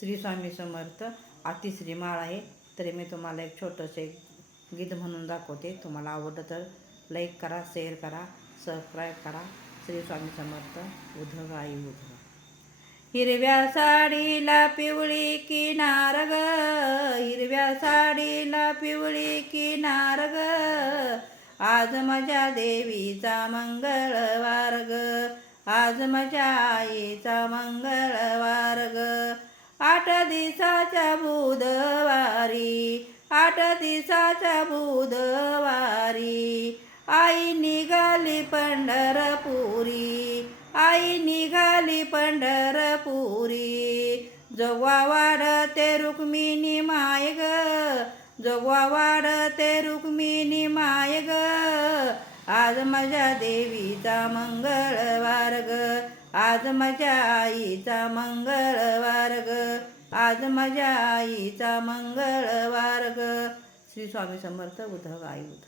श्री स्वामी समर्थ. तिसरी माळ आहे. तरी मी तुम्हाला एक छोटंसं एक गीत म्हणून दाखवते. तुम्हाला आवडलं तर लाईक करा, शेअर करा, सबस्क्राईब करा. श्री स्वामी समर्थ. उधग आई उधग. हिरव्या साडीला पिवळी किनार ग, हिरव्या साडीला पिवळी किनार ग, आज माझ्या देवीचा मंगळवार ग, आज माझ्या आईचा मंगळवार ग. 8 दिवसाच्या बुधवारी, 8 दिवसाच्या बुधवारी, आई निघाली पंढरपुरी, आई निघाली पंढरपुरी. जोगवा वाढते रुक्मिणी माय ग, जोगवा वाढते रुक्मिणी माय ग, आज माझ्या देवीचा मंगळवार ग, आज माझ्या आईचा मंगळवार ग, आज माझ्या आईचा मंगळवार ग. श्री स्वामी समर्थ. उधग आई उधग.